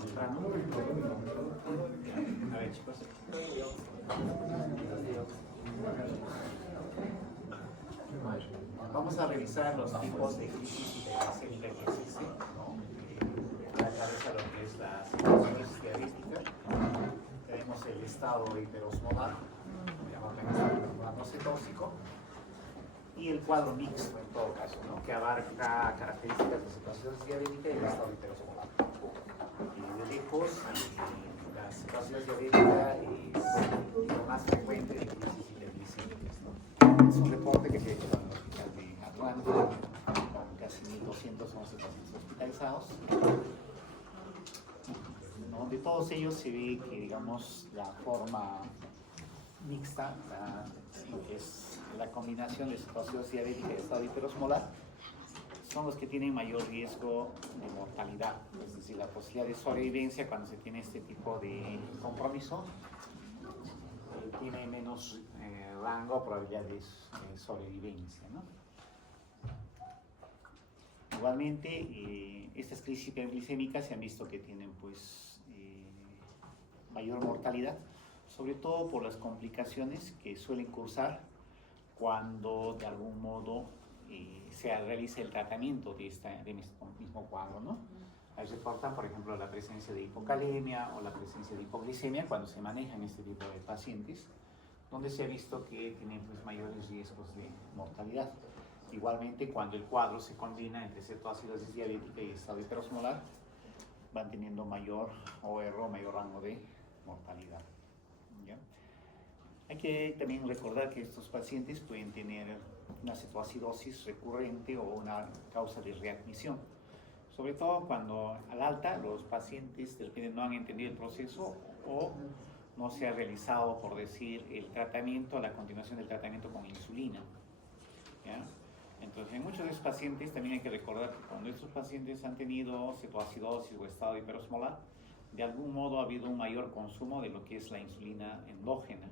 mostrando. A ver, chicos. Vamos a revisar los tipos de crisis hiperglicémica que existen, ¿no? A la cabeza lo que es la cirrosis diabética. Tenemos el estado hiperosmolar, llamamos el estado hiperosmolar no cetóxico, y el cuadro mixto en todo caso, ¿no? Que abarca características de cetoacidosis diabética y el estado hiperosmolar. Y de lejos, la cetoacidosis diabética es lo más frecuente de crisis hiperglicémicas, ¿no? Es un reporte que se ha hecho en el hospital de Atlanta, con casi 1.211 pacientes hospitalizados. ¿No? De todos ellos se ve que, digamos, la forma mixta, que es la combinación de cetoacidosis diabética y estado hiperosmolar, son los que tienen mayor riesgo de mortalidad, es decir, la posibilidad de sobrevivencia cuando se tiene este tipo de compromiso tiene menos rango o probabilidad de sobrevivencia, ¿no? Igualmente, estas crisis hiperglicémicas se han visto que tienen pues mayor mortalidad, sobre todo por las complicaciones que suelen cursar cuando de algún modo se realiza el tratamiento de este mismo cuadro, ¿no? Ahí se reporta, por ejemplo, la presencia de hipocalemia o la presencia de hipoglicemia cuando se manejan este tipo de pacientes, donde se ha visto que tienen pues, mayores riesgos de mortalidad. Igualmente, cuando el cuadro se combina entre cetoacidosis diabética y estado hiperosmolar, van teniendo mayor OR, mayor rango de mortalidad. ¿Ya? Hay que también recordar que estos pacientes pueden tener una cetoacidosis recurrente o una causa de readmisión. Sobre todo cuando al alta los pacientes de repente no han entendido el proceso o no se ha realizado, por decir, el tratamiento, la continuación del tratamiento con insulina. ¿Ya? Entonces, en muchos de esos pacientes también hay que recordar que cuando estos pacientes han tenido cetoacidosis o estado hiperosmolar, de algún modo ha habido un mayor consumo de lo que es la insulina endógena.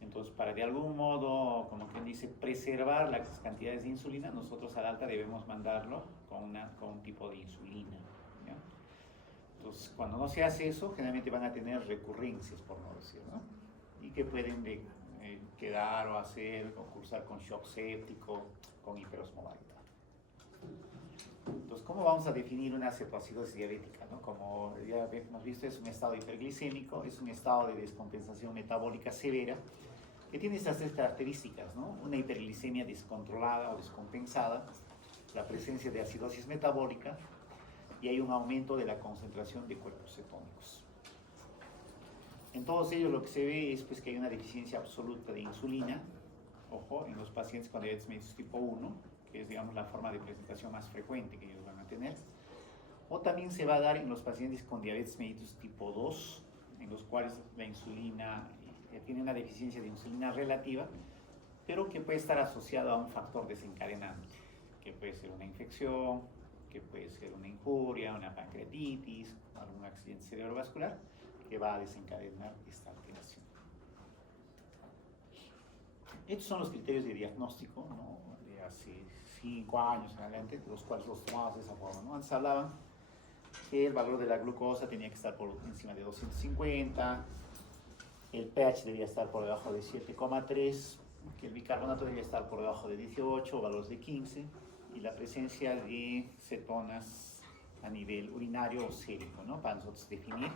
Entonces, para de algún modo, como quien dice, preservar las cantidades de insulina, nosotros al alta debemos mandarlo con un tipo de insulina. ¿Ya? Entonces, cuando no se hace eso, generalmente van a tener recurrencias, por no decir, ¿no? Y que pueden quedar o hacer o cursar con shock séptico, con hiperosmolaridad. Entonces, ¿cómo vamos a definir una cetoacidosis diabética, ¿no? Como ya hemos visto, es un estado hiperglicémico, es un estado de descompensación metabólica severa, que tiene estas tres características, ¿no? Una hiperglicemia descontrolada o descompensada, la presencia de acidosis metabólica, y hay un aumento de la concentración de cuerpos cetónicos. En todos ellos lo que se ve es pues, que hay una deficiencia absoluta de insulina, ojo, en los pacientes con diabetes mellitus tipo 1, que es, digamos, la forma de presentación más frecuente que ellos van a tener. O también se va a dar en los pacientes con diabetes mellitus tipo 2, en los cuales la insulina tiene una deficiencia de insulina relativa, pero que puede estar asociada a un factor desencadenante, que puede ser una infección, que puede ser una injuria, una pancreatitis, algún accidente cerebrovascular, que va a desencadenar esta alteración. Estos son los criterios de diagnóstico, ¿no? De hace 5 años en adelante, los cuales los tomamos de esa forma, ¿no? Antes hablaban que el valor de la glucosa tenía que estar por encima de 250, el pH debía estar por debajo de 7,3, que el bicarbonato debía estar por debajo de 18, valores de 15, y la presencia de cetonas a nivel urinario o sérico, ¿no? Para nosotros definir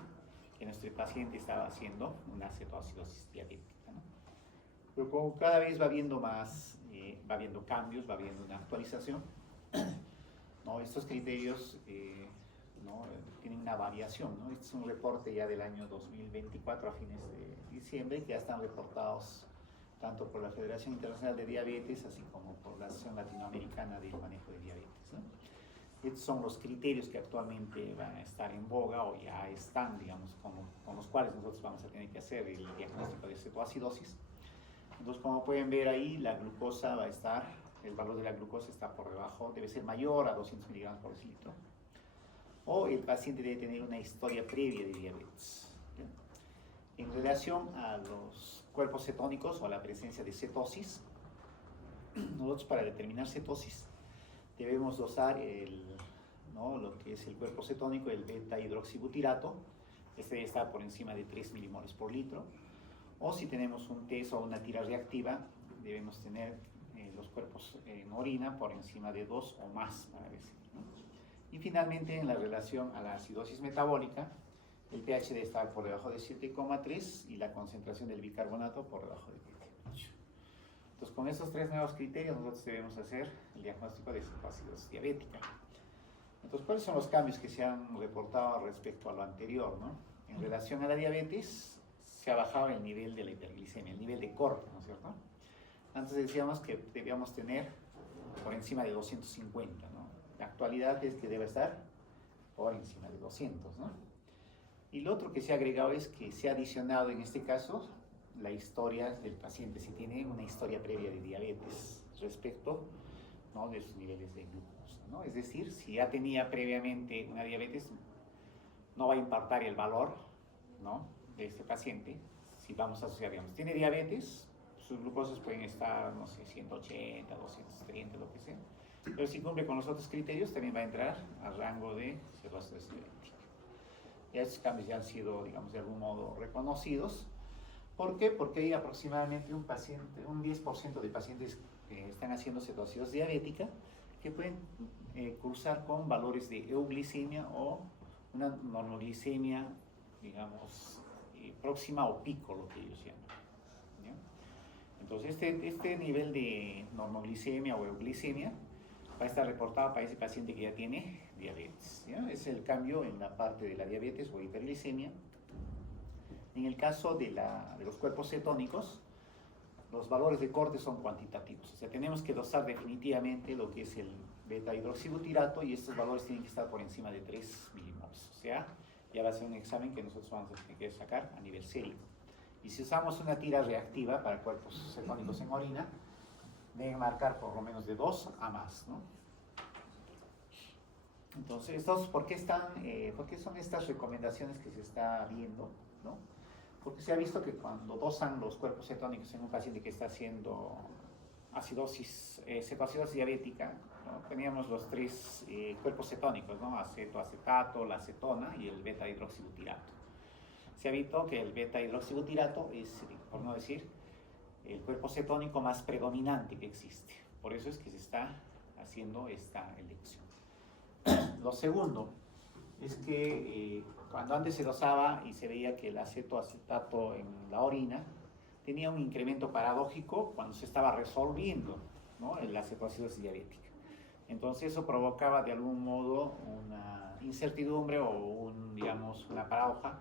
que nuestro paciente estaba haciendo una cetoacidosis diabética, ¿no? Pero como cada vez va habiendo más, va habiendo cambios, va habiendo una actualización, ¿no? Estos criterios ¿no? Tienen una variación, ¿no? Este es un reporte ya del año 2024 a fines de diciembre, que ya están reportados tanto por la Federación Internacional de Diabetes, así como por la Asociación Latinoamericana del Manejo de Diabetes, ¿no? Estos son los criterios que actualmente van a estar en boga o ya están, digamos, con los cuales nosotros vamos a tener que hacer el diagnóstico de cetoacidosis. Entonces, como pueden ver ahí, la glucosa va a estar, el valor de la glucosa está por debajo, debe ser mayor a 200 miligramos por decilitro. O el paciente debe tener una historia previa de diabetes. ¿Okay? En relación a los cuerpos cetónicos o a la presencia de cetosis, nosotros para determinar cetosis debemos dosar ¿no? Lo que es el cuerpo cetónico, el beta-hidroxibutirato, este debe estar por encima de 3 milimoles por litro. O si tenemos un test o una tira reactiva, debemos tener los cuerpos en orina por encima de 2 o más, para decir, ¿no? Y finalmente, en la relación a la acidosis metabólica, el pH debe estar por debajo de 7,3 y la concentración del bicarbonato por debajo de 28. Entonces, con esos tres nuevos criterios, nosotros debemos hacer el diagnóstico de cetoacidosis diabética. Entonces, ¿cuáles son los cambios que se han reportado respecto a lo anterior, ¿no? En relación a la diabetes, se ha bajado el nivel de la hiperglicemia, el nivel de corte, ¿no es cierto? Antes decíamos que debíamos tener por encima de 250, ¿no? La actualidad es que debe estar por encima de 200, ¿no? Y lo otro que se ha agregado es que se ha adicionado en este caso la historia del paciente, si tiene una historia previa de diabetes respecto, ¿no?, de sus niveles de glucosa, ¿no? Es decir, si ya tenía previamente una diabetes, no va a impactar el valor, ¿no?, de este paciente. Si vamos a asociar, digamos, tiene diabetes, sus glucosas pueden estar, no sé, 180, 230, lo que sea. Pero si cumple con los otros criterios, también va a entrar al rango de cirrosis diabética. Y estos cambios ya han sido, digamos, de algún modo reconocidos. ¿Por qué? Porque hay aproximadamente un 10% de pacientes que están haciendo cetoacidosis diabética que pueden cursar con valores de euglicemia o una normoglicemia, digamos, próxima o pico, lo que ellos llaman, ¿ya? Entonces, este nivel de normoglicemia o euglicemia va a estar reportado para ese paciente que ya tiene diabetes, ¿ya? Es el cambio en la parte de la diabetes o hiperglicemia. En el caso de los cuerpos cetónicos, los valores de corte son cuantitativos, o sea, tenemos que dosar definitivamente lo que es el beta-hidroxibutirato y estos valores tienen que estar por encima de 3 milimoles, o sea, ya va a ser un examen que nosotros vamos a tener que sacar a nivel sérico. Y si usamos una tira reactiva para cuerpos cetónicos en orina, deben marcar por lo menos de 2 a más, ¿no? Entonces, ¿por qué son estas recomendaciones que se está viendo, ¿no? Porque se ha visto que cuando dosan los cuerpos cetónicos en un paciente que está haciendo cetoacidosis diabética, ¿no?, teníamos los tres cuerpos cetónicos, ¿no?, acetato, la acetona y el beta-hidroxibutirato. Se ha visto que el beta-hidroxibutirato es, por no decir, el cuerpo cetónico más predominante que existe. Por eso es que se está haciendo esta elección. Lo segundo es que cuando antes se dosaba y se veía que el acetato en la orina tenía un incremento paradójico cuando se estaba resolviendo, ¿no?, la cetoacidosis diabética. Entonces eso provocaba de algún modo una incertidumbre o digamos, una paradoja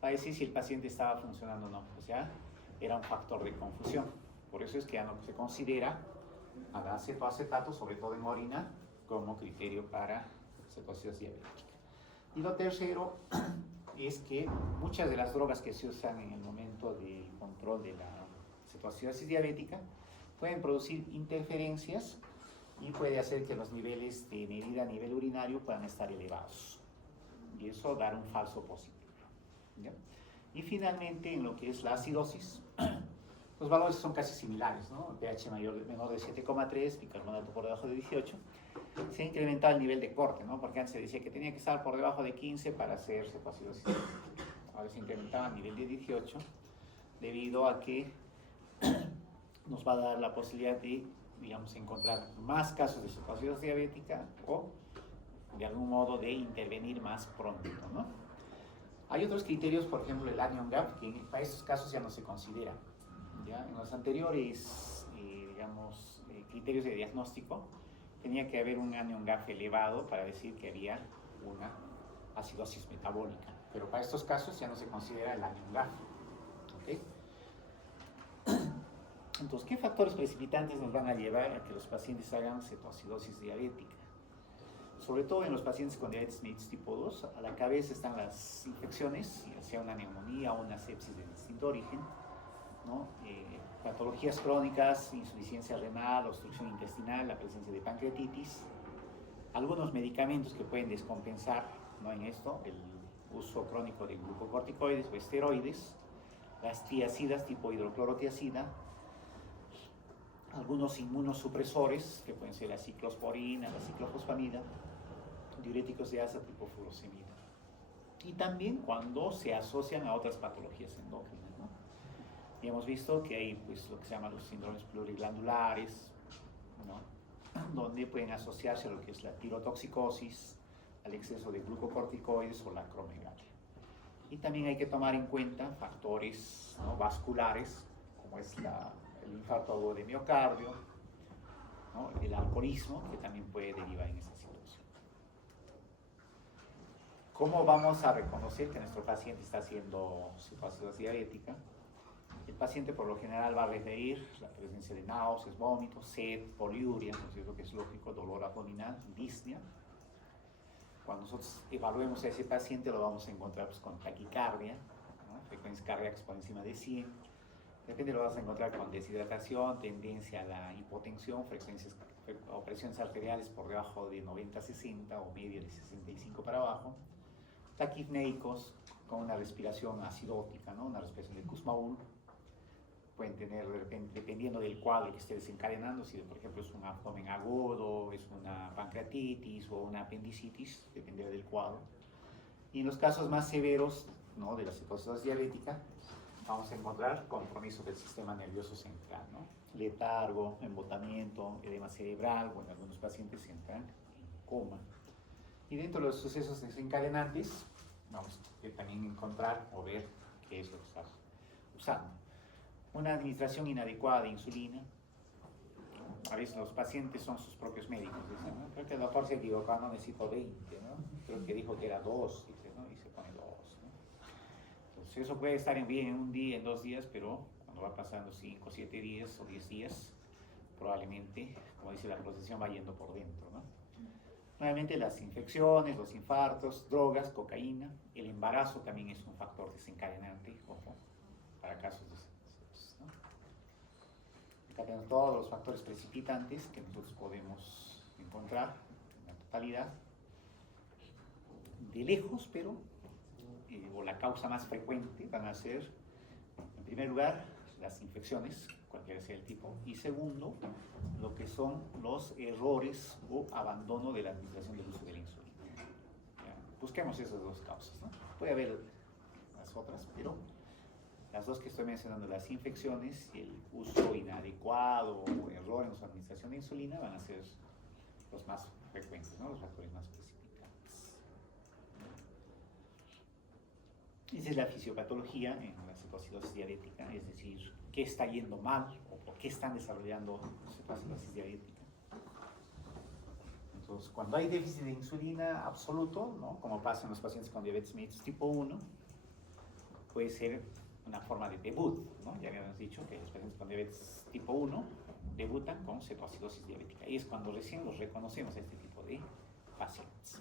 para decir si el paciente estaba funcionando o no. O sea, era un factor de confusión. Por eso es que ya no se considera al acetato, sobre todo en orina, como criterio para cetoacidosis diabética. Y lo tercero es que muchas de las drogas que se usan en el momento del control de la cetoacidosis diabética pueden producir interferencias y puede hacer que los niveles de medida a nivel urinario puedan estar elevados y eso dar un falso positivo, ¿ya? Y finalmente, en lo que es la acidosis, los valores son casi similares, ¿no? pH menor de 7,3, bicarbonato por debajo de 18. Se ha incrementado el nivel de corte, ¿no? Porque antes se decía que tenía que estar por debajo de 15 para hacer cetoacidosis. Ahora se incrementaba a nivel de 18 debido a que nos va a dar la posibilidad de, digamos, encontrar más casos de cetoacidosis diabética o de algún modo de intervenir más pronto, ¿no? Hay otros criterios, por ejemplo el anion gap, que para estos casos ya no se considera, ¿ya? En los anteriores, digamos, criterios de diagnóstico, tenía que haber un anion gap elevado para decir que había una acidosis metabólica, pero para estos casos ya no se considera el anion gap, ¿okay? Entonces, ¿qué factores precipitantes nos van a llevar a que los pacientes hagan cetoacidosis diabética? Sobre todo en los pacientes con diabetes mellitus tipo 2, a la cabeza están las infecciones, ya sea una neumonía o una sepsis de distinto origen, ¿no? Patologías crónicas, insuficiencia renal, obstrucción intestinal, la presencia de pancreatitis, algunos medicamentos que pueden descompensar, ¿no?, en esto, el uso crónico de glucocorticoides o esteroides, las tiacidas tipo hidroclorotiacida, algunos inmunosupresores que pueden ser la ciclosporina, la ciclofosfamida, diuréticos de asa tipo furosemida. Y también cuando se asocian a otras patologías endócrinas, ¿no? Y hemos visto que hay pues, lo que se llama los síndromes pluriglandulares, ¿no? Donde pueden asociarse a lo que es la tirotoxicosis, al exceso de glucocorticoides o la acromegalia. Y también hay que tomar en cuenta factores, ¿no?, vasculares, como es el infarto agudo de miocardio, ¿no?, el alcoholismo, que también puede derivar en esta situación. ¿Cómo vamos a reconocer que nuestro paciente está haciendo cetoacidosis diabética? El paciente por lo general va a referir la presencia de náuseas, vómitos, sed, poliuria, ¿no es cierto?, que es lógico, dolor abdominal, disnea. Cuando nosotros evaluemos a ese paciente lo vamos a encontrar pues, con taquicardia, ¿no?, frecuencias cardíacas por encima de 100. De repente lo vas a encontrar con deshidratación, tendencia a la hipotensión, frecuencias o presiones arteriales por debajo de 90-60 o media de 65 para abajo. Taquipneicos con una respiración acidótica, ¿no?, una respiración de Kussmaul. Pueden tener, de repente, dependiendo del cuadro que esté desencadenando, si por ejemplo es un abdomen agudo, es una pancreatitis o una apendicitis, dependerá del cuadro. Y en los casos más severos, ¿no?, de la cetoacidosis diabética, vamos a encontrar compromiso del sistema nervioso central, ¿no?, letargo, embotamiento, edema cerebral, o en algunos pacientes entran en coma. Y dentro de los sucesos desencadenantes, vamos a también encontrar o ver qué es lo que está usando. Una administración inadecuada de insulina. A veces los pacientes son sus propios médicos. Dicen, ¿no?, creo que el doctor se equivocó, no necesito 20, ¿no? Creo que dijo que era 2, dice, ¿no?, y se pone 2, ¿no? Entonces eso puede estar bien en un día, en 2 días, pero cuando va pasando 5, 7 días o 10 días, probablemente, como dice la procesión, va yendo por dentro, ¿no? Nuevamente las infecciones, los infartos, drogas, cocaína, el embarazo también es un factor desencadenante, ojo, para casos de cetosis, ¿no? Acá tenemos todos los factores precipitantes que nosotros podemos encontrar en la totalidad, de lejos, pero o la causa más frecuente van a ser, en primer lugar, las infecciones, cualquiera sea el tipo, y segundo, lo que son los errores o abandono de la administración del uso de la insulina. ¿Ya? Busquemos esas dos causas, ¿no? Puede haber las otras, pero las dos que estoy mencionando, las infecciones y el uso inadecuado o error en su administración de insulina, van a ser los más frecuentes, ¿no?, los factores más precipitantes. Esa es la fisiopatología en la cetoacidosis diabética, es decir, qué está yendo mal o por qué están desarrollando cetoacidosis diabética. Entonces, cuando hay déficit de insulina absoluto, ¿no?, como pasa en los pacientes con diabetes mellitus tipo 1, puede ser una forma de debut, ¿no? Ya habíamos dicho que los pacientes con diabetes tipo 1 debutan con cetoacidosis diabética y es cuando recién los reconocemos a este tipo de pacientes.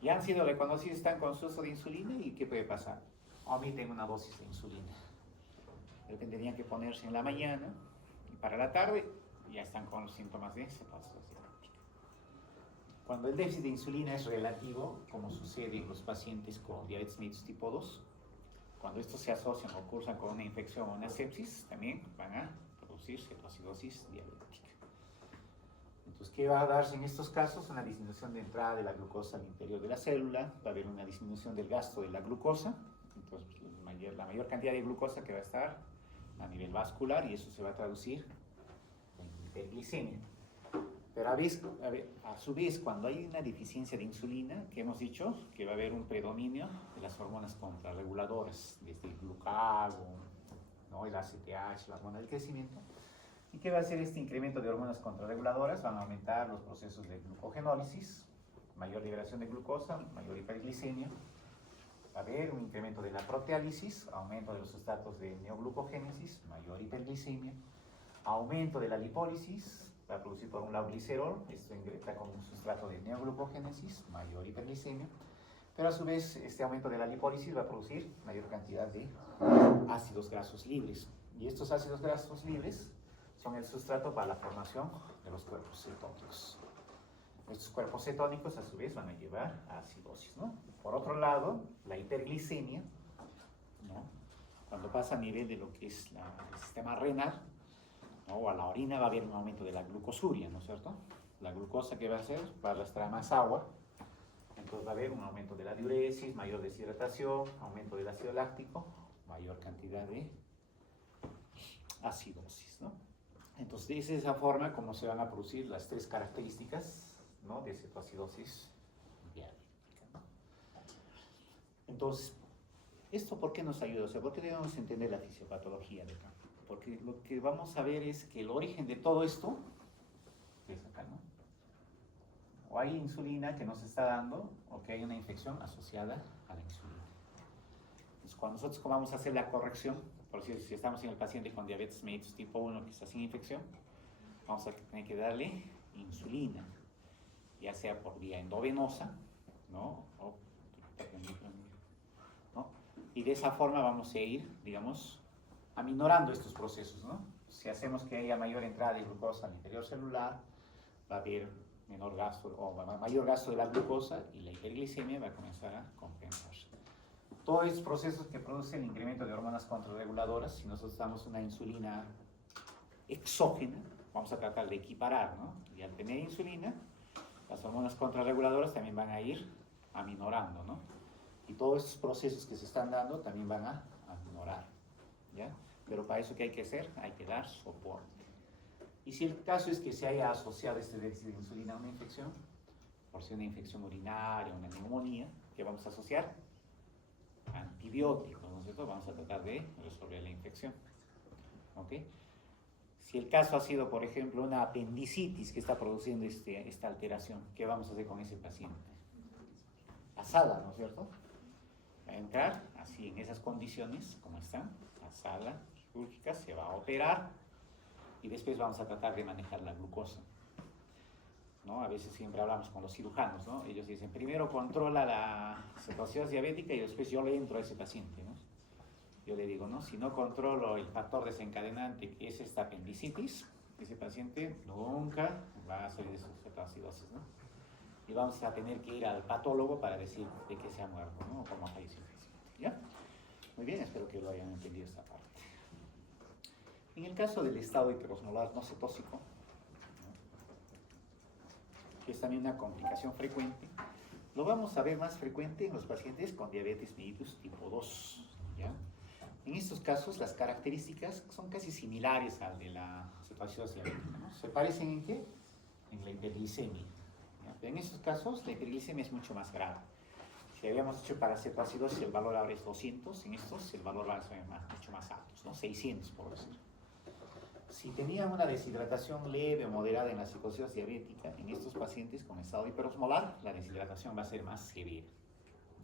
Ya han sido reconocidos, están con su uso de insulina y ¿qué puede pasar? Omiten una dosis de insulina. De repente tendrían que ponerse en la mañana y para la tarde ya están con los síntomas de cetoacidosis diabética. Cuando el déficit de insulina es relativo, como sucede en los pacientes con diabetes mellitus tipo 2, cuando estos se asocian o cursan con una infección o una sepsis, también van a producir cetoacidosis diabética. Entonces, ¿qué va a darse en estos casos? Una disminución de entrada de la glucosa al interior de la célula, va a haber una disminución del gasto de la glucosa, entonces la mayor cantidad de glucosa que va a estar a nivel vascular y eso se va a traducir en hiperglicemia. Pero a su vez, cuando hay una deficiencia de insulina, que hemos dicho que va a haber un predominio de las hormonas contrarreguladoras, desde el glucagon, ¿no?, el ACTH, la hormona del crecimiento. ¿Y qué va a hacer este incremento de hormonas contrarreguladoras? Van a aumentar los procesos de glucogenólisis, mayor liberación de glucosa, mayor hiperglicemia. Va a haber un incremento de la proteálisis, aumento de los sustratos de neoglucogénesis, mayor hiperglicemia, aumento de la lipólisis, va a producir por un lado glicerol, esto ingresa como un sustrato de neoglucogénesis, mayor hiperglicemia, pero a su vez este aumento de la lipólisis va a producir mayor cantidad de ácidos grasos libres, y estos ácidos grasos libres son el sustrato para la formación de los cuerpos cetónicos. Estos cuerpos cetónicos a su vez van a llevar a acidosis, ¿no? Por otro lado, la hiperglicemia, ¿no?, cuando pasa a nivel de lo que es el sistema renal, ¿no?, o a la orina, va a haber un aumento de la glucosuria, ¿no es cierto? La glucosa, que va a hacer, va a arrastrar más agua Entonces va a haber un aumento de la diuresis, mayor deshidratación, aumento del ácido láctico, mayor cantidad de acidosis, ¿no? Entonces, es de esa forma como se van a producir las tres características, ¿no?, de cetoacidosis diabética, ¿no? Entonces, ¿esto por qué nos ayuda? O sea, ¿por qué debemos entender la fisiopatología de acá? Porque lo que vamos a ver es que el origen de todo esto es acá, ¿no? O hay insulina que nos está dando, o que hay una infección asociada a la insulina. Entonces, cuando nosotros vamos a hacer la corrección, por decir, si estamos en el paciente con diabetes mellitus tipo 1 que está sin infección, vamos a tener que darle insulina, ya sea por vía endovenosa, ¿no? ¿No? Y de esa forma vamos a ir, digamos, aminorando estos procesos, ¿no? Si hacemos que haya mayor entrada de glucosa al interior celular, va a haber menor gasto o mayor gasto de la glucosa y la hiperglicemia va a comenzar a compensar. Todos estos procesos que producen el incremento de hormonas contrarreguladoras, si nosotros damos una insulina exógena, vamos a tratar de equiparar, ¿no? Y al tener insulina, las hormonas contrarreguladoras también van a ir aminorando, ¿no? Y todos estos procesos que se están dando también van a aminorar, ¿ya? Pero para eso, ¿qué hay que hacer? Hay que dar soporte. Y si el caso es que se haya asociado este déficit de insulina a una infección, por si una infección urinaria, una neumonía, ¿qué vamos a asociar? Antibióticos, ¿no es cierto? Vamos a tratar de resolver la infección, ¿ok? Si el caso ha sido, por ejemplo, una apendicitis que está produciendo esta alteración, ¿qué vamos a hacer con ese paciente? A sala, ¿no es cierto? Va a entrar así, en esas condiciones, como están, a sala quirúrgica, se va a operar y después vamos a tratar de manejar la glucosa, ¿no? A veces siempre hablamos con los cirujanos, ¿no? Ellos dicen, primero controla la cetoacidosis diabética y después yo le entro a ese paciente, ¿no? Yo le digo, ¿no? Si no controlo el factor desencadenante que es esta apendicitis, ese paciente nunca va a salir de su cetoacidosis, ¿no? Y vamos a tener que ir al patólogo para decir de qué se ha muerto, ¿no? O cómo ha fallecido el paciente, ¿ya? Muy bien, espero que lo hayan entendido esta parte. En el caso del estado hiperosmolar no cetóxico, ¿no?, que es también una complicación frecuente, lo vamos a ver más frecuente en los pacientes con diabetes mellitus tipo 2, ¿ya? En estos casos, las características son casi similares al de la cetoacidosis diabética, ¿no? ¿Se parecen en qué? En la hiperglicemia, ¿ya? Pero en estos casos, la hiperglicemia es mucho más grave. Si habíamos hecho para cetoacidosis, el valor ahora es 200, en estos el valor va a ser mucho más alto, ¿no? 600 por decir. Si tenían una deshidratación leve o moderada en la cetoacidosis diabética, en estos pacientes con estado hiperosmolar, la deshidratación va a ser más severa,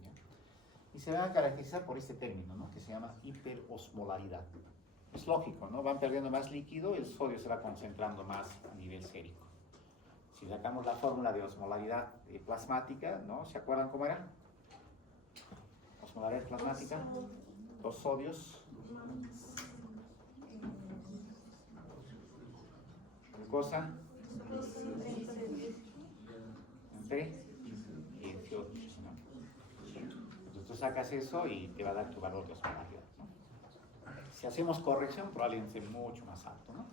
¿ya? Y se van a caracterizar por este término, ¿no?, que se llama hiperosmolaridad. Es lógico, ¿no? Van perdiendo más líquido, el sodio se va concentrando más a nivel sérico. Si sacamos la fórmula de osmolaridad plasmática, ¿no? ¿Se acuerdan cómo era? Osmolaridad plasmática, dos sodios, glucosa, entre 18, ¿no? Entonces tú sacas eso y te va a dar tu valor de osmolaridad, ¿no? Si hacemos corrección, probablemente sea mucho más alto, ¿no?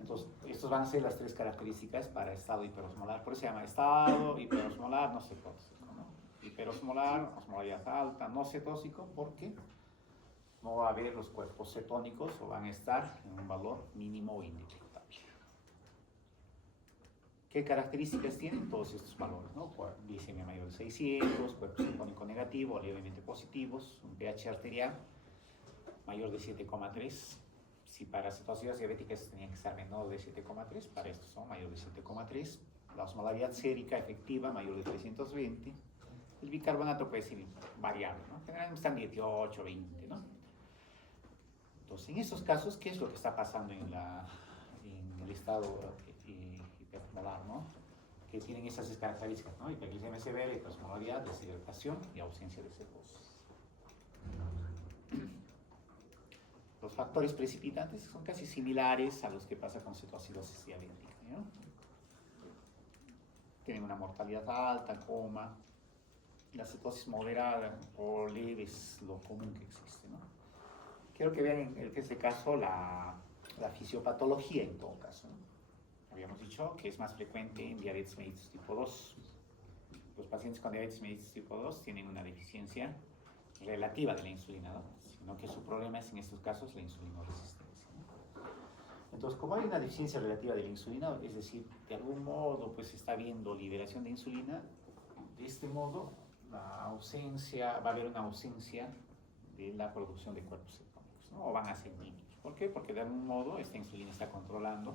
Entonces, estas van a ser las tres características para estado hiperosmolar. Por eso se llama estado hiperosmolar no cetóxico, ¿no? Hiperosmolar, osmolaridad alta, no cetóxico, porque no va a haber los cuerpos cetónicos o van a estar en un valor mínimo o indetectable. ¿Qué características tienen todos estos valores, ¿no? Glicemia mayor de 600, cuerpo cetónico negativo o levemente positivos, un pH arterial mayor de 7,3. Si para cetoacidosis diabéticas tenían que estar menor de 7,3, para estos son mayor de 7,3. La osmolaridad sérica efectiva mayor de 320. El bicarbonato puede ser variable, ¿no? Generalmente están 18, 20, ¿no? Entonces, en estos casos, ¿qué es lo que está pasando en el estado hiperosmolar, ¿no? Que tienen esas características, ¿no? Hiperglicemia severa, hiperosmolaridad, deshidratación y ausencia de cetosis. Los factores precipitantes son casi similares a los que pasa con cetoacidosis diabética, ¿no? Tienen una mortalidad alta, coma. La cetosis moderada o leve es lo común que existe, ¿no? Quiero que vean en este caso la fisiopatología en todo caso, ¿no? Habíamos dicho que es más frecuente en diabetes mellitus tipo 2. los pacientes con diabetes mellitus tipo 2 tienen una deficiencia relativa de la insulina, ¿no? Sino que su problema es en estos casos la insulinoresistencia, ¿no? Entonces, como hay una deficiencia relativa de la insulina, es decir, de algún modo pues está habiendo liberación de insulina, de este modo va a haber una ausencia de la producción de cuerpos cetónicos, ¿no? O van a ser mínimos. ¿Por qué? Porque de algún modo esta insulina está controlando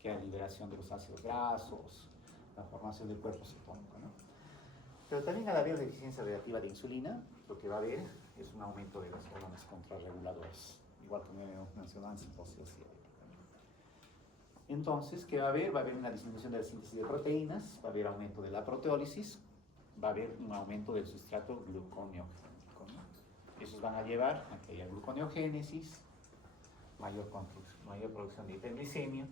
que la liberación de los ácidos grasos, la formación del cuerpo cetónico, ¿no? Pero también al haber deficiencia relativa de insulina, lo que va a haber es un aumento de las hormonas contrarreguladoras, igual que mencionaba en cetosis diabética. Entonces, ¿qué va a haber? Va a haber una disminución de la síntesis de proteínas, va a haber aumento de la proteólisis, va a haber un aumento del sustrato gluconeogénico, ¿no? Esos van a llevar a que haya gluconeogénesis, mayor producción de hiperglicemia,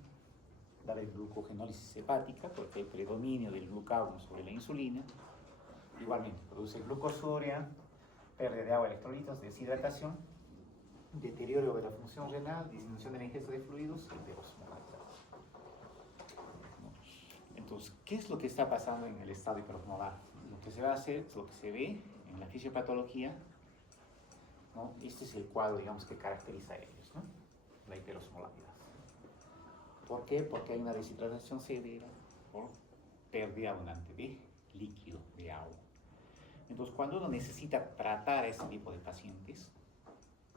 va a haber glucogenólisis hepática, porque hay predominio del glucagón sobre la insulina. Igualmente, produce glucosuria, pérdida de agua, electrolitos, deshidratación, deterioro de la función renal, disminución de la ingesta de fluidos y hiperosmolaridad. Entonces, ¿qué es lo que está pasando en el estado hiperosmolar? Lo que se va a hacer, lo que se ve en la fisiopatología, ¿no? Este es el cuadro, digamos, que caracteriza a ellos, ¿no? La hiperosmolaridad. ¿Por qué? Porque hay una deshidratación severa por pérdida abundante de líquido, de agua. Entonces, cuando uno necesita tratar a este tipo de pacientes,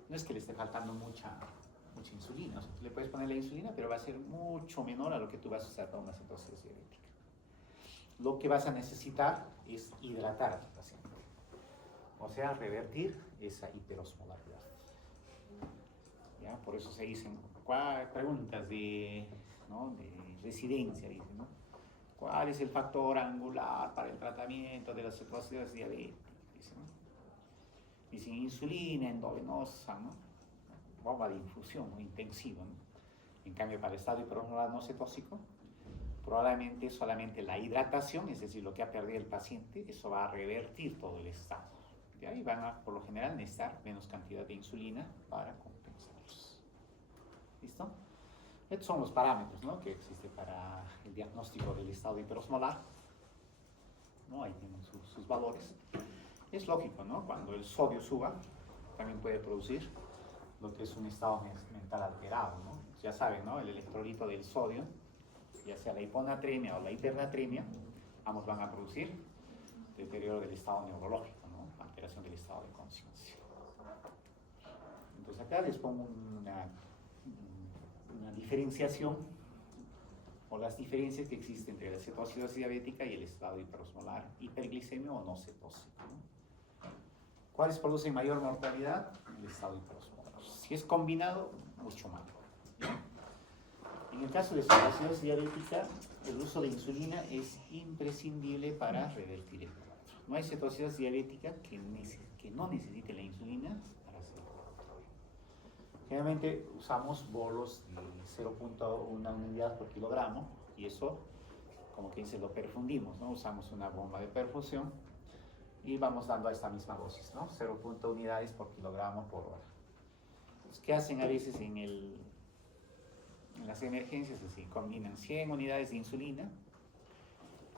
no es que le esté faltando mucha insulina, o sea, tú le puedes poner la insulina, pero va a ser mucho menor a lo que tú vas a usar para una cetosis diabética. Lo que vas a necesitar es hidratar a tu paciente, o sea, revertir esa hiperosmolaridad. ¿Ya? Por eso se dicen preguntas de residencia, dicen, ¿no? ¿Cuál es el factor angular para el tratamiento de la cetosis diabética? Dicen insulina endovenosa, ¿no? Bomba de infusión, ¿no? Intensivo, ¿no? En cambio, para el estado hiperosmolar no cetóxico, probablemente solamente la hidratación, es decir, lo que ha perdido el paciente, eso va a revertir todo el estado. ¿Ya? Y van a, por lo general, necesitar menos cantidad de insulina para compensarlos. ¿Listo? Estos son los parámetros, ¿no?, que existen para el diagnóstico del estado hiperosmolar, ¿no? Ahí tienen sus valores. Es lógico, ¿no? Cuando el sodio suba, también puede producir lo que es un estado mental alterado, ¿no? Ya saben, ¿no? El electrolito del sodio, ya sea la hiponatremia o la hipernatremia, ambos van a producir deterioro del estado neurológico, ¿no? Alteración del estado de conciencia. Entonces acá les pongo una diferenciación o las diferencias que existen entre la cetosis diabética y el estado hiperosmolar, hiperglicemia o no cetósico, ¿no? ¿Cuáles producen mayor mortalidad? El estado hiperosmolar. Si es combinado, mucho más. En el caso de cetosis diabética, el uso de insulina es imprescindible para revertir el cuadro. No hay cetosis diabética que no necesite la insulina para hacer el cuadro. Generalmente usamos bolos de 0.1 unidad por kilogramo y eso, como que dice, lo perfundimos, ¿no? Usamos una bomba de perfusión y vamos dando a esta misma dosis, ¿no? 0.1 unidades por kilogramo por hora. Entonces, ¿qué hacen a veces en las emergencias? Es decir, combinan 100 unidades de insulina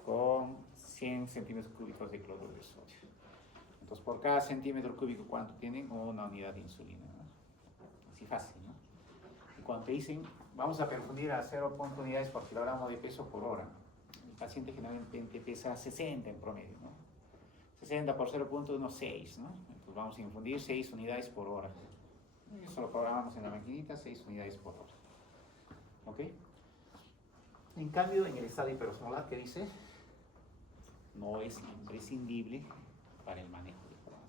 con 100 centímetros cúbicos de cloruro de sodio. Entonces, por cada centímetro cúbico, ¿cuánto tienen? Una unidad de insulina, ¿no? Así fácil, ¿no? Y cuando te dicen, vamos a perfundir a 0.1 unidades por kilogramo de peso por hora, el paciente generalmente pesa 60 en promedio, ¿no? 60 por 0.16, ¿no? Entonces vamos a infundir 6 unidades por hora. Eso lo programamos en la maquinita, 6 unidades por hora. ¿Ok? En cambio, en el estado hiperosmolar, ¿qué dice? No es imprescindible para el manejo del cuadro,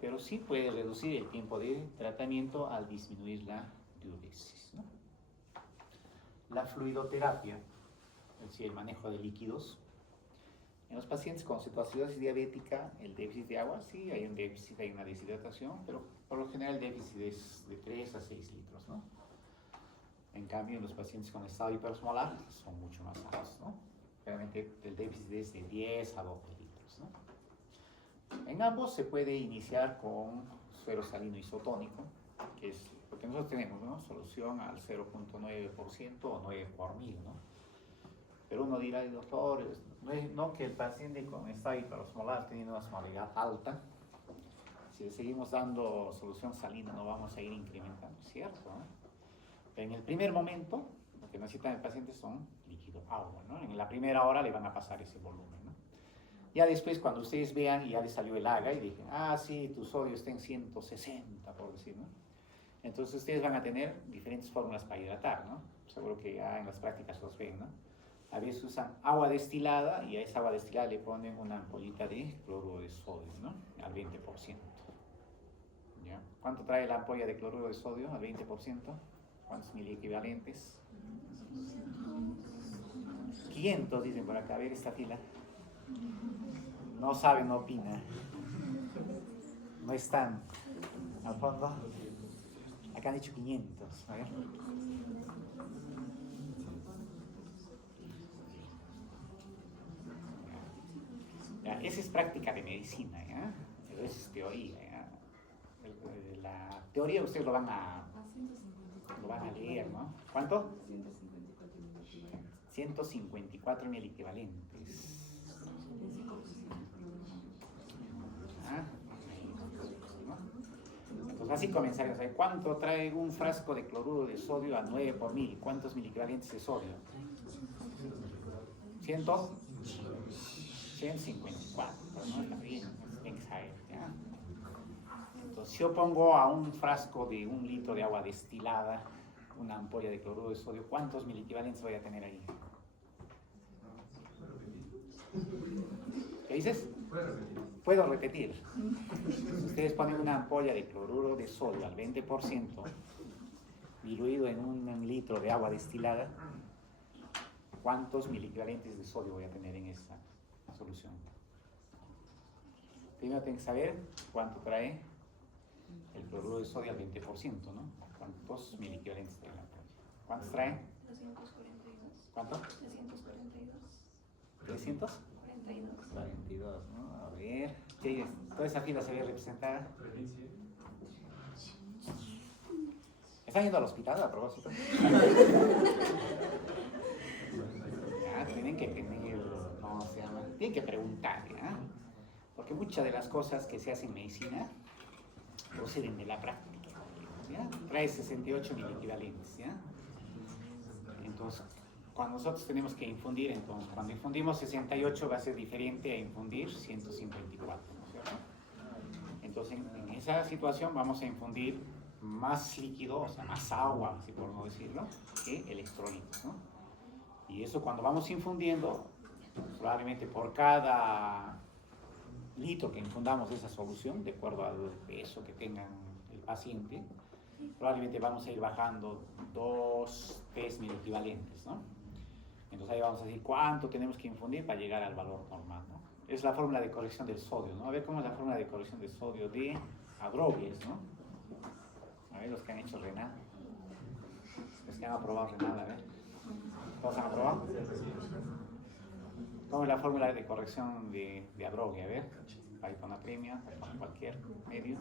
pero sí puede reducir el tiempo de tratamiento al disminuir la diuresis, ¿no? La fluidoterapia, es decir, el manejo de líquidos. En los pacientes con cetoacidosis diabética, el déficit de agua, sí, hay un déficit, hay una deshidratación, pero por lo general el déficit es de 3 a 6 litros, ¿no? En cambio, en los pacientes con estado hiperosmolar son mucho más altos, ¿no? Realmente el déficit es de 10 a 12 litros, ¿no? En ambos se puede iniciar con suero salino isotónico, que es lo que nosotros tenemos, ¿no? Solución al 0.9% o 9 por mil, ¿no? Pero uno dirá, doctor, No que el paciente con esta hiperosmolar teniendo una osmolaridad alta, si le seguimos dando solución salina no vamos a ir incrementando, ¿cierto? ¿No? Pero en el primer momento, lo que necesita el paciente son líquido, agua, ¿no? En la primera hora le van a pasar ese volumen, ¿no? Ya después, cuando ustedes vean y ya les salió el AGA y dicen, ah, sí, tu sodio está en 160, por decir, ¿no? Entonces ustedes van a tener diferentes fórmulas para hidratar, ¿no? Seguro que ya en las prácticas los ven, ¿no? A veces usan agua destilada y a esa agua destilada le ponen una ampollita de cloruro de sodio, ¿no? Al 20%. ¿Ya? ¿Cuánto trae la ampolla de cloruro de sodio al 20%? ¿Cuántos miliequivalentes? 500 dicen por acá. A ver esta fila. No saben, no opinan. No están. Al fondo. Acá han dicho 500. A ver. Ya, esa es práctica de medicina, ¿ya? Pero eso es teoría, ¿ya? La teoría ustedes lo van a leer, ¿no? ¿Cuánto? 154 mil equivalentes. ¿Ah? Entonces así comenzaremos. ¿Cuánto trae un frasco de cloruro de sodio a 9 por 1000? ¿Cuántos miliequivalentes de sodio? 154, pero no está bien, tiene que saber, ¿ya? Entonces, si yo pongo a un frasco de 1 litro de agua destilada una ampolla de cloruro de sodio, ¿cuántos miliequivalentes voy a tener ahí? ¿Qué dices? Puedo repetir. Si ustedes ponen una ampolla de cloruro de sodio al 20%, diluido en 1 litro de agua destilada, ¿cuántos miliequivalentes de sodio voy a tener en esa solución? Primero tengo que saber cuánto trae el cloruro de sodio al 20%, ¿no? ¿Cuántos miliequivalentes trae la ampolla? ¿Cuántos trae? 342. ¿Cuánto? 342. ¿300? 42. 42, ¿no? A ver, ¿qué es? ¿Toda esa fila se ve representada? ¿Están yendo al hospital a propósito? Ya, tienen que tener, ¿cómo se llama? Tienen que preguntar, ¿ya? Porque muchas de las cosas que se hacen en medicina proceden de la práctica, ¿ya? Trae 68 mil equivalentes, ¿ya? Entonces, cuando nosotros tenemos que infundir, entonces cuando infundimos 68 va a ser diferente a infundir 154, ¿no es cierto? Entonces, en esa situación vamos a infundir más líquido, o sea, más agua, así por no decirlo, que electrolitos, ¿no? Y eso cuando vamos infundiendo, probablemente por cada litro que infundamos esa solución, de acuerdo al peso que tenga el paciente, probablemente vamos a ir bajando 2, 3 mil equivalentes, ¿no? Entonces ahí vamos a decir cuánto tenemos que infundir para llegar al valor normal, ¿no? Es la fórmula de corrección del sodio, ¿no? A ver cómo es la fórmula de corrección del sodio de Adrogues, ¿no? A ver los que han hecho renal, los que han aprobado renal, a ver. ¿Todos han aprobado? ¿Cómo es la fórmula de corrección de Adrogues? A ver, para hiponatremia, para cualquier medio.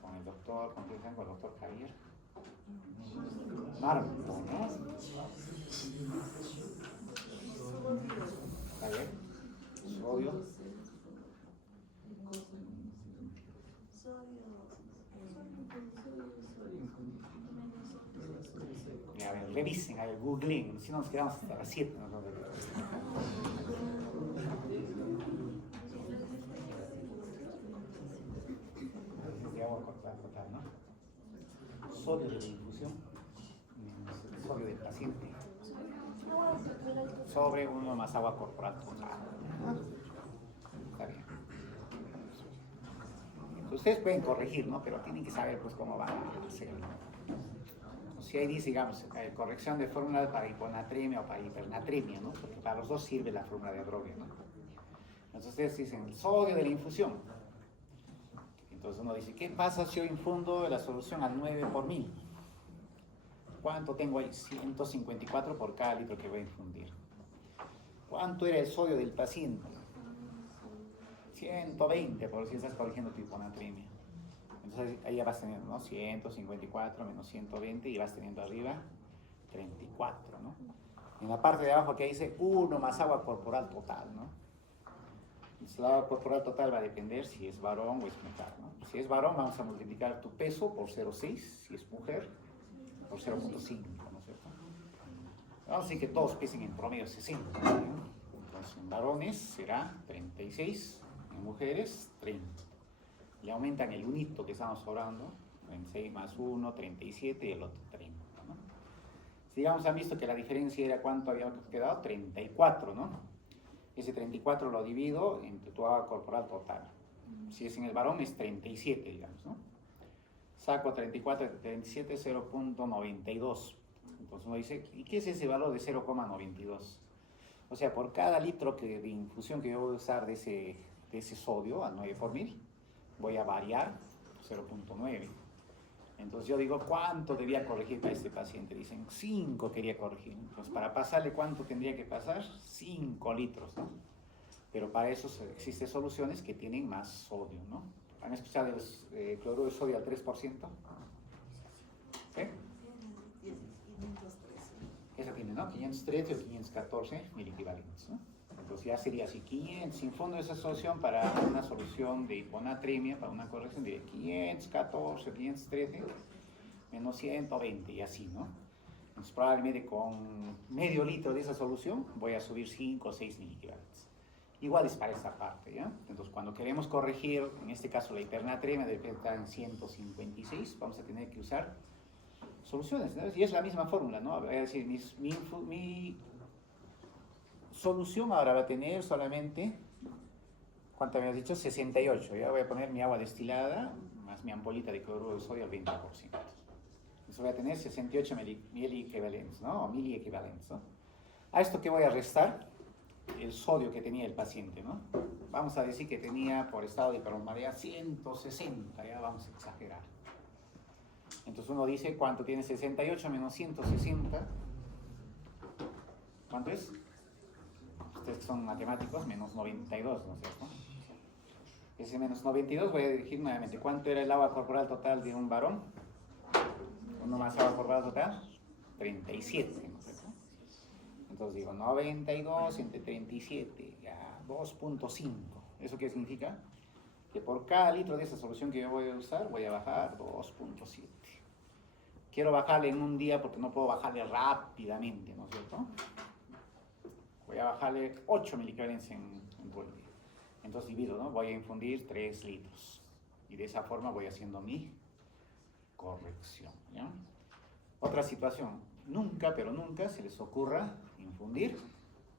Con el doctor, con el doctor Javier. Marco, ¿no? A ver, sodio. A ver, revisen, a ver, googleen, si no nos quedamos hasta las 7. De agua total, ¿no? Sodio de la infusión, sodio del paciente, sobre 1 más agua corporal total. Está bien. Entonces, ustedes pueden corregir, ¿no? Pero tienen que saber pues cómo van a hacerlo. Si ahí dice, digamos, corrección de fórmula para hiponatremia o para hipernatremia, ¿no? Porque para los dos sirve la fórmula de Adrogues, ¿no? Entonces ustedes dicen el sodio de la infusión. Entonces uno dice, ¿qué pasa si yo infundo la solución al 9 por 1000? ¿Cuánto tengo ahí? 154 por cada litro que voy a infundir. ¿Cuánto era el sodio del paciente? 120, por si estás corrigiendo tu hiponatremia. Entonces ahí ya vas teniendo, ¿no? 154 menos 120 y vas teniendo arriba 34, ¿no? En la parte de abajo que dice 1 más agua corporal total, ¿no? Entonces, la agua corporal total va a depender si es varón o es mujer, ¿no? Si es varón, vamos a multiplicar tu peso por 0,6, si es mujer, por 0,5, ¿no es cierto? Vamos a decir que todos pesen en promedio 60, ¿no? Entonces, en varones será 36, en mujeres 30. Le aumentan el unito que estamos hablando, 36 más 1, 37 y el otro 30, ¿no? Si digamos, han visto que la diferencia era cuánto había quedado, 34, ¿no? Ese 34 lo divido entre tu agua corporal total. Si es en el varón es 37, digamos, ¿no? Saco 34 de 37, 0,92. Entonces uno dice, ¿y qué es ese valor de 0,92? O sea, por cada litro de infusión que yo voy a usar de ese sodio al 9 por mil, voy a variar 0,9. Entonces yo digo, ¿cuánto debía corregir para este paciente? Dicen, 5 quería corregir. Entonces para pasarle, ¿cuánto tendría que pasar? 5 litros, ¿no? Pero para eso existen soluciones que tienen más sodio, ¿no? ¿Han escuchado el cloruro de sodio al 3%? ¿Sí? Esa tiene, ¿no? 513 o 514 miliequivalentes, ¿no? Entonces ya sería así, 500, sin fondo esa solución para una solución de hiponatremia, para una corrección de 514, 513, menos 120 y así, ¿no? Entonces probablemente con medio litro de esa solución voy a subir 5 o 6 miliequivalentes. Igual es para esta parte, ¿ya? Entonces cuando queremos corregir, en este caso la hipernatremia debe estar en 156, vamos a tener que usar soluciones, ¿no? Y es la misma fórmula, ¿no? Voy a decir, mi solución ahora va a tener solamente, ¿cuánto me has dicho? 68. Ya voy a poner mi agua destilada más mi ampollita de cloruro de sodio al 20%. Eso voy a tener 68 miliequivalentes, ¿no? O miliequivalentes, ¿no? A esto que voy a restar el sodio que tenía el paciente, ¿no? Vamos a decir que tenía por estado de hiperosmolalidad 160, ya vamos a exagerar. Entonces uno dice, ¿cuánto tiene 68 menos 160? ¿Cuánto es? Ustedes que son matemáticos, menos 92, ¿no es cierto? Ese menos 92 voy a dirigir nuevamente. ¿Cuánto era el agua corporal total de un varón? Uno más agua corporal total, 37, ¿no es cierto? Entonces digo, 92 entre 37, ya 2.5. ¿Eso qué significa? Que por cada litro de esa solución que yo voy a usar, voy a bajar 2.7. Quiero bajarle en un día porque no puedo bajarle rápidamente, ¿no es cierto? Voy a bajarle 8 miliequivalentes en todo el día. Entonces divido, ¿no? Voy a infundir 3 litros. Y de esa forma voy haciendo mi corrección, ¿ya? Otra situación. Nunca, pero nunca se les ocurra infundir.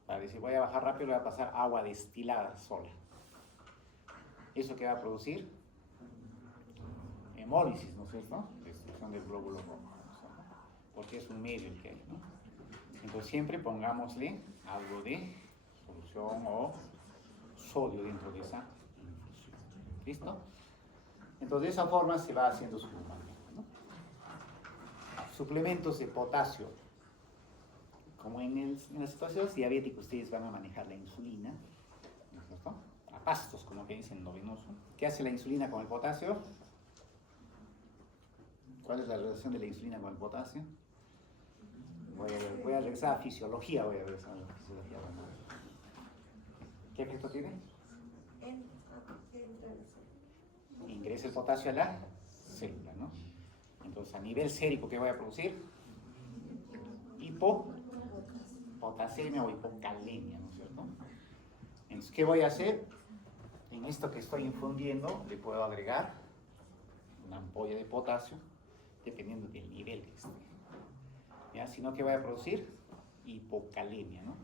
Para decir, voy a bajar rápido, voy a pasar agua destilada sola. ¿Eso qué va a producir? Hemólisis, ¿no es cierto? Destrucción del glóbulo rojo, ¿no es cierto? Porque es un medio el que hay, ¿no? Entonces siempre pongámosle algo de solución o sodio dentro de esa infusión. ¿Listo? Entonces de esa forma se va haciendo su manejo, ¿no? Suplementos de potasio. Como en las situaciones diabéticas ustedes van a manejar la insulina, ¿no es cierto? A pastos, como que dicen novenoso. ¿Qué hace la insulina con el potasio? ¿Cuál es la relación de la insulina con el potasio? Voy a regresar a fisiología, ¿Qué efecto tiene? Ingresa el potasio a la célula, ¿no? Entonces, a nivel sérico, ¿qué voy a producir? Hipopotasemia o hipocalemia, ¿no es cierto? Entonces, ¿qué voy a hacer? En esto que estoy infundiendo, le puedo agregar una ampolla de potasio, dependiendo del nivel que esté. ¿Ya? Sino que voy a producir hipocalemia, ¿no?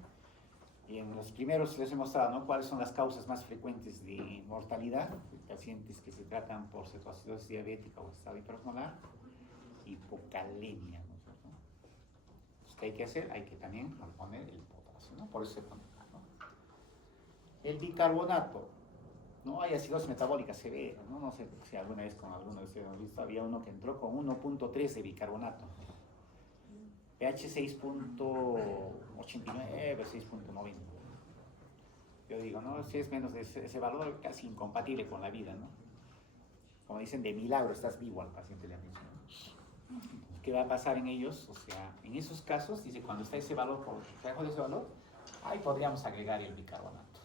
Y en los primeros les he mostrado, ¿no?, cuáles son las causas más frecuentes de mortalidad de pacientes que se tratan por cetoacidosis diabética o estado hiperosmolar, hipocalemia, ¿no es cierto? Entonces, ¿qué hay que hacer? Hay que también poner el potasio, ¿no? Por eso se pone, ¿no? El bicarbonato, ¿no? Hay acidosis metabólica severa, ¿no? No sé si alguna vez con alguno de ustedes han visto, había uno que entró con 1.3 de bicarbonato. pH 6.89, 6.90. Yo digo, no, si es menos de ese valor, casi incompatible con la vida, ¿no? Como dicen, de milagro estás vivo, al paciente le han dicho, ¿no? ¿Qué ¿qué va a pasar en ellos? O sea, en esos casos, dice, cuando está ese valor por debajo de ese valor, ahí podríamos agregar el bicarbonato.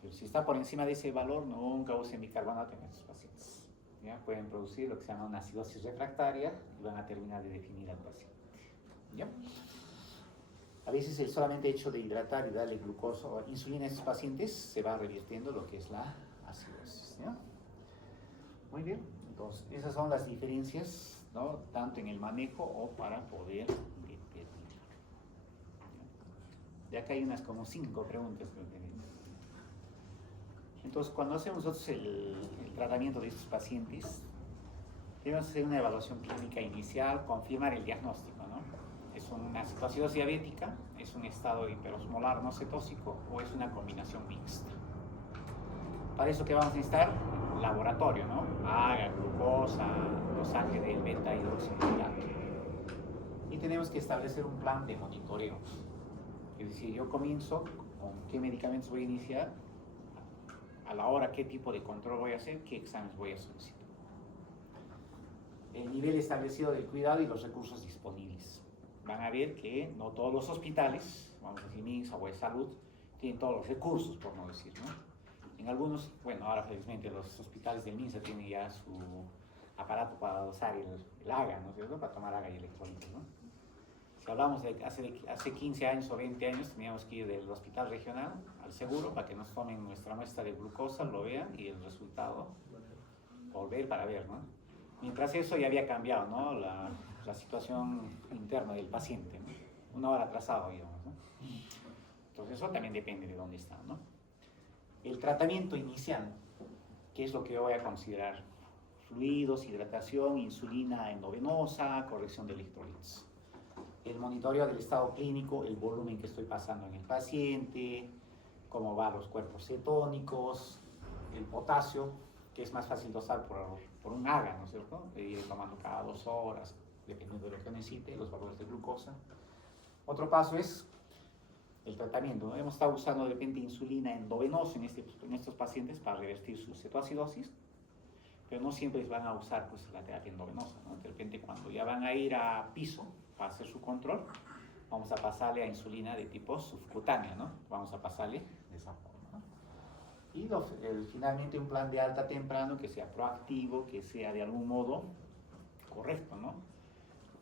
Pero si está por encima de ese valor, nunca usen bicarbonato en estos pacientes. ¿Ya? Pueden producir lo que se llama una acidosis refractaria y van a terminar de definir al paciente. ¿Ya? A veces el solamente hecho de hidratar y darle glucosa o insulina a estos pacientes se va revirtiendo lo que es la acidosis. ¿Ya? Muy bien, entonces esas son las diferencias, ¿no? Tanto en el manejo o para poder determinar. ¿Ya? De acá hay unas como 5 preguntas que tenemos. Entonces, cuando hacemos nosotros el tratamiento de estos pacientes, debemos hacer una evaluación clínica inicial, confirmar el diagnóstico, ¿no? ¿Es una cetoacidosis diabética? ¿Es un estado hiperosmolar no cetóxico? ¿O es una combinación mixta? Para eso, ¿qué vamos a necesitar? Laboratorio, ¿no? Agar, glucosa, dosaje del beta-hidroxihidrato. Y tenemos que establecer un plan de monitoreo. Es decir, yo comienzo con qué medicamentos voy a iniciar, a la hora qué tipo de control voy a hacer, qué exámenes voy a solicitar. El nivel establecido del cuidado y los recursos disponibles. Van a ver que no todos los hospitales, vamos a decir MINSA o de salud, tienen todos los recursos, por no decir, ¿no? En algunos, bueno, ahora felizmente los hospitales del MINSA tienen ya su aparato para dosar el AGA, ¿no es cierto? Para tomar AGA y electrolitos, ¿no? Si hablamos de hace 15 años o 20 años, teníamos que ir del hospital regional al seguro para que nos tomen nuestra muestra de glucosa, lo vean y el resultado, volver para ver, ¿no? Mientras eso ya había cambiado, ¿no? La situación interna del paciente, ¿no? Una hora atrasado, digamos, ¿no? Entonces eso también depende de dónde está, ¿no? El tratamiento inicial, ¿qué es lo que yo voy a considerar? Fluidos, hidratación, insulina endovenosa, corrección de electrolitos. El monitoreo del estado clínico, el volumen que estoy pasando en el paciente, cómo van los cuerpos cetónicos, el potasio, que es más fácil dosar por un AGA, ¿no es cierto? De ir tomando cada 2 horas, dependiendo de lo que necesite, los valores de glucosa. Otro paso es el tratamiento, ¿no? Hemos estado usando de repente insulina endovenosa en estos pacientes para revertir su cetoacidosis, pero no siempre van a usar pues, la terapia endovenosa, ¿no? De repente cuando ya van a ir a piso para hacer su control, vamos a pasarle a insulina de tipo subcutánea, ¿no? Vamos a pasarle de esa forma, ¿no? Y finalmente un plan de alta temprano que sea proactivo, que sea de algún modo correcto, ¿no?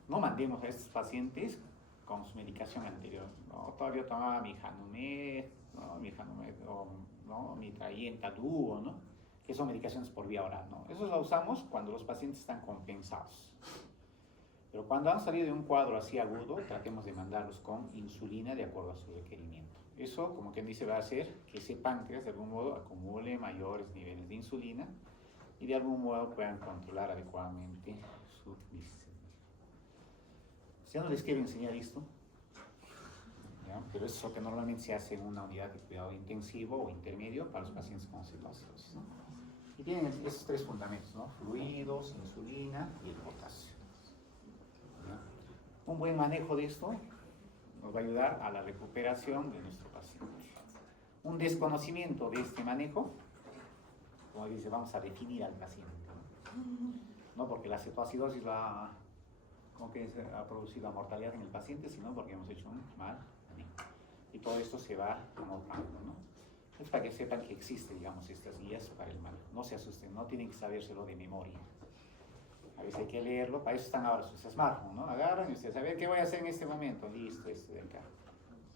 No mandemos a estos pacientes con su medicación anterior, ¿no? Todavía tomaba mi Hanumet, ¿no? ¿no? Mi Trayenta Duo, ¿no? Que son medicaciones por vía oral, ¿no? Eso lo usamos cuando los pacientes están compensados. Pero cuando han salido de un cuadro así agudo, tratemos de mandarlos con insulina de acuerdo a su requerimiento. Eso, como quien dice, va a hacer que ese páncreas de algún modo acumule mayores niveles de insulina y de algún modo puedan controlar adecuadamente su glicemia. Ya no les quiero enseñar esto, ¿ya? Pero eso es lo que normalmente se hace en una unidad de cuidado intensivo o intermedio para los pacientes con cetoacidosis, ¿no? Y tienen esos 3 fundamentos, ¿no? Fluidos, insulina y el potasio. ¿Ya? Un buen manejo de esto nos va a ayudar a la recuperación de nuestro paciente. Un desconocimiento de este manejo, como dice, vamos a definir al paciente, ¿no? No porque la cetoacidosis ha producido la mortalidad en el paciente, sino porque hemos hecho un mal manejo. Y todo esto se va anotando, ¿no? Es para que sepan que existen, digamos, estas guías para el manejo. No se asusten, no tienen que sabérselo de memoria. A veces hay que leerlo, para eso están ahora sus smartphones, ¿no? Agarran y ustedes, a ver, ¿qué voy a hacer en este momento? Listo, esto de acá.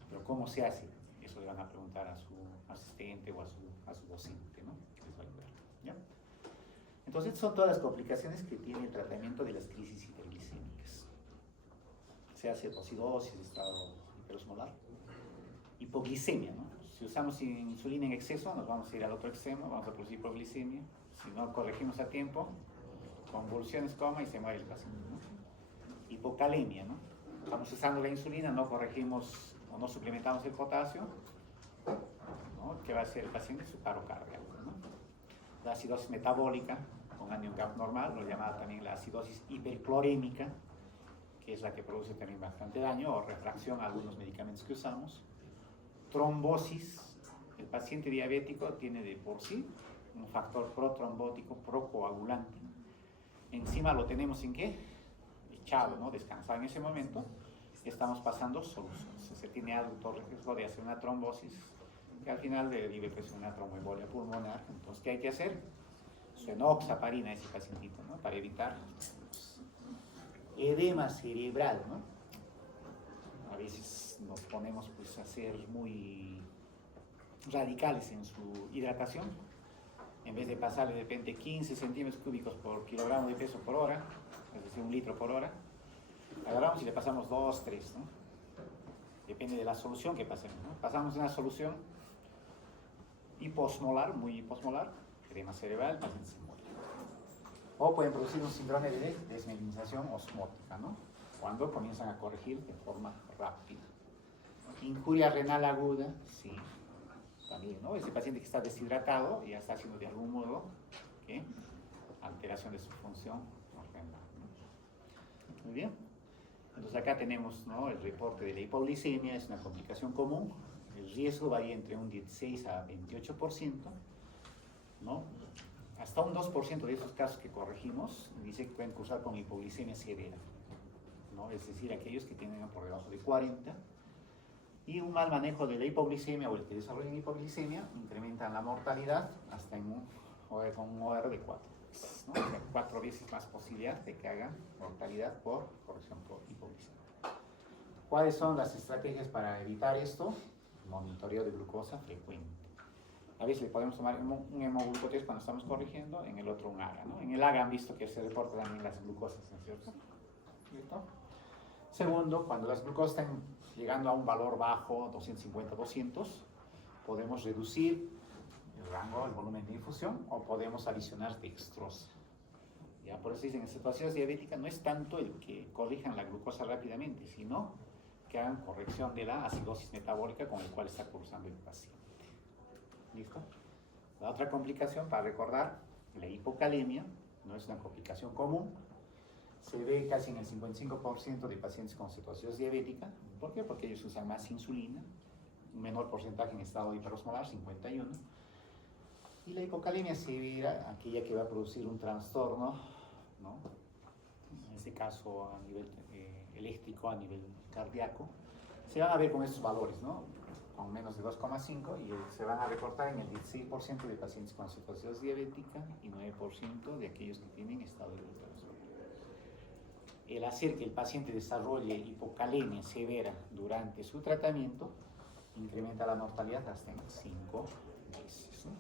Pero ¿cómo se hace? Eso le van a preguntar a su asistente o a su docente, ¿no? Les va a ayudar, ¿ya? Entonces, son todas las complicaciones que tiene el tratamiento de las crisis hiperglicémicas. Sea cetoacidosis, estado hiperosmolar, hipoglicemia, ¿no? Si usamos insulina en exceso, nos vamos a ir al otro extremo, vamos a producir hipoglicemia. Si no corregimos a tiempo, convulsiones, coma y se muere el paciente, ¿no? Hipocalemia, ¿no? Estamos usando la insulina, no corregimos o no suplementamos el potasio, ¿no? ¿Qué va a hacer el paciente? Su paro cardíaco, ¿no? La acidosis metabólica con anion gap normal, lo llamada también la acidosis hiperclorémica, que es la que produce también bastante daño o refracción a algunos medicamentos que usamos. Trombosis, el paciente diabético tiene de por sí un factor protrombótico procoagulante. Encima lo tenemos ¿en qué? echado, ¿no? Descansado en ese momento, estamos pasando soluciones. Se tiene alto riesgo de hacer una trombosis, que al final derive pues una tromboembolia pulmonar. Entonces, ¿qué hay que hacer? Enoxaparina a ese pacientito, ¿no? Para evitar edema cerebral, ¿no? A veces nos ponemos pues a ser muy radicales en su hidratación. En vez de pasarle de repente 15 centímetros cúbicos por kilogramo de peso por hora, es decir, 1 litro por hora, agarramos y le pasamos 2, 3, ¿no? Depende de la solución que pasemos, ¿no? Pasamos una solución hiposmolar, muy hiposmolar, edema cerebral, paciente se muere. O pueden producir un síndrome de desmineralización osmótica, ¿no? Cuando comienzan a corregir de forma rápida. Injuria renal aguda, sí, también, ¿no? Ese paciente que está deshidratado ya está haciendo de algún modo, ¿qué? Alteración de su función renal, ¿no? Muy bien. Entonces acá tenemos, ¿no? El reporte de la hipoglicemia, es una complicación común. El riesgo varía entre un 16 a 28%, ¿no? Hasta un 2% de esos casos que corregimos dice que pueden cursar con hipoglicemia severa, ¿no? Es decir, aquellos que tienen por debajo de 40. Y un mal manejo de la hipoglicemia o el que desarrollan hipoglicemia incrementan la mortalidad hasta con un OR de 4 veces, ¿no? O sea, 4 veces más posibilidad de que hagan mortalidad por corrección por hipoglicemia. ¿Cuáles son las estrategias para evitar esto? Monitoreo de glucosa frecuente. A veces le podemos tomar un hemoglucotest cuando estamos corrigiendo, en el otro un AGA, ¿no? En el AGA han visto que se reportan también las glucosas, ¿no es cierto? ¿Cierto? Segundo, cuando las glucosas están llegando a un valor bajo, 250, 200, podemos reducir el rango, el volumen de infusión, o podemos adicionar dextrosa. Ya, por eso dicen, en situaciones diabéticas no es tanto el que corrijan la glucosa rápidamente, sino que hagan corrección de la acidosis metabólica con el cual está cursando el paciente. ¿Listo? La otra complicación, para recordar, la hipocalemia, no es una complicación común, se ve casi en el 55% de pacientes con cetoacidosis diabética. ¿Por qué? Porque ellos usan más insulina, un menor porcentaje en estado hiperosmolar, 51%. Y la hipocalemia severa, aquella que va a producir un trastorno, ¿no? En este caso a nivel eléctrico, a nivel cardíaco, se van a ver con estos valores, ¿no? Con menos de 2,5 y se van a reportar en el 16% de pacientes con cetoacidosis diabética y 9% de aquellos que tienen estado hiperosmolar. El hacer que el paciente desarrolle hipocalemia severa durante su tratamiento incrementa la mortalidad hasta en 5 veces, ¿no?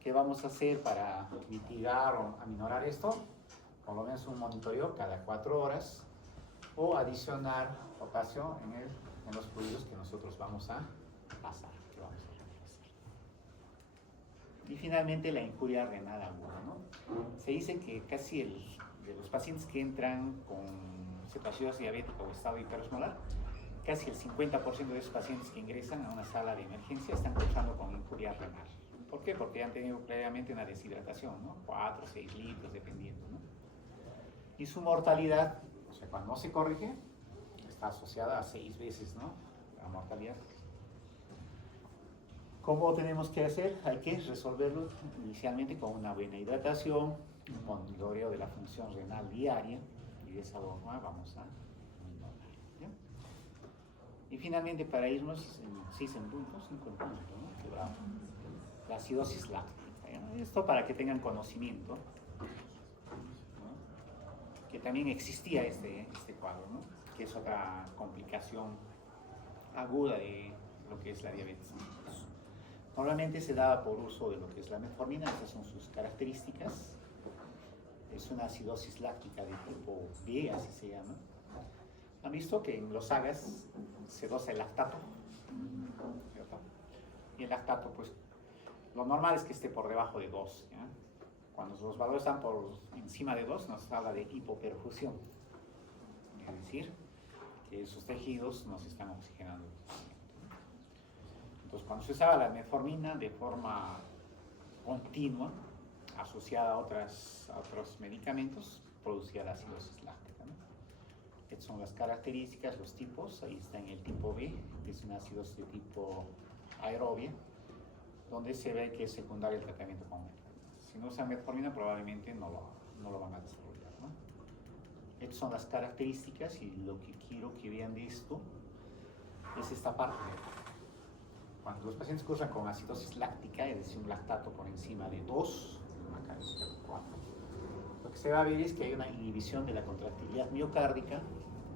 ¿Qué vamos a hacer para mitigar o aminorar esto? Por lo menos un monitoreo cada 4 horas o adicionar potasio en los fluidos que nosotros vamos a pasar, que vamos a reemplazar. Y finalmente la injuria renal aguda, ¿no? Se dice que casi de los pacientes que entran con cetoacidosis diabética o estado hiperosmolar, casi el 50% de esos pacientes que ingresan a una sala de emergencia están cursando con injuria renal. ¿Por qué? Porque han tenido previamente una deshidratación, ¿no? 4 o 6 litros, dependiendo, ¿no? Y su mortalidad, o sea, cuando no se corrige, está asociada a 6 veces, ¿no? La mortalidad. ¿Cómo tenemos que hacer? Hay que resolverlo inicialmente con una buena hidratación, un monitoreo de la función renal diaria, y de esa forma vamos a minorar, ¿ya? Y finalmente, para irnos en 5 puntos, ¿no? Quebramos. La acidosis láctica, ¿ya? Esto para que tengan conocimiento, ¿no? Que también existía este cuadro, ¿no? Que es otra complicación aguda de lo que es la diabetes. Normalmente se da por uso de lo que es la metformina, estas son sus características. Es una acidosis láctica de tipo B, así se llama. Han visto que en los AGAs se dosa el lactato, ¿cierto? Y el lactato, pues, lo normal es que esté por debajo de 2, ¿ya? Cuando los valores están por encima de 2, nos habla de hipoperfusión. Es decir, que sus tejidos no se están oxigenando. Entonces, cuando se usaba la metformina de forma continua, asociada a otros medicamentos, producía la acidosis láctica, ¿no? Estas son las características, los tipos. Ahí está en el tipo B, que es una acidosis de tipo aerobia, donde se ve que es secundario el tratamiento con metformina. Si no usan metformina, probablemente no lo van a desarrollar, ¿no? Estas son las características y lo que quiero que vean de esto es esta parte. Cuando los pacientes cursan con acidosis láctica, es decir, un lactato por encima de 2, una característica de 4, lo que se va a ver es que hay una inhibición de la contractilidad miocárdica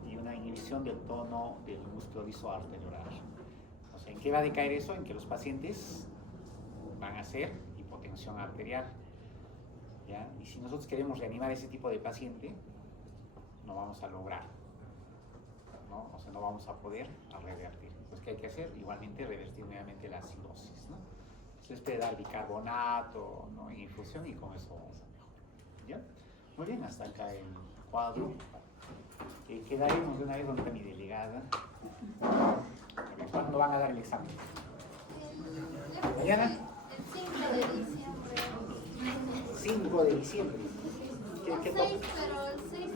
y una inhibición del tono del músculo visoarteriolar. O sea, ¿en qué va a decaer eso? En que los pacientes van a hacer hipotensión arterial, ¿ya? Y si nosotros queremos reanimar ese tipo de paciente, no vamos a lograr, ¿no? O sea, no vamos a poder revertir. Entonces, ¿qué hay que hacer? Igualmente revertir nuevamente la acidosis, ¿no? Entonces puede dar bicarbonato, ¿no?, en infusión, y con eso vamos a mejorar, ¿ya? Muy bien, hasta acá el cuadro. Quedaremos de una vez donde está mi delegada. A ver, ¿cuándo van a dar el examen? ¿Mañana? El 5 de diciembre. 5 de diciembre. El 6, pero el 6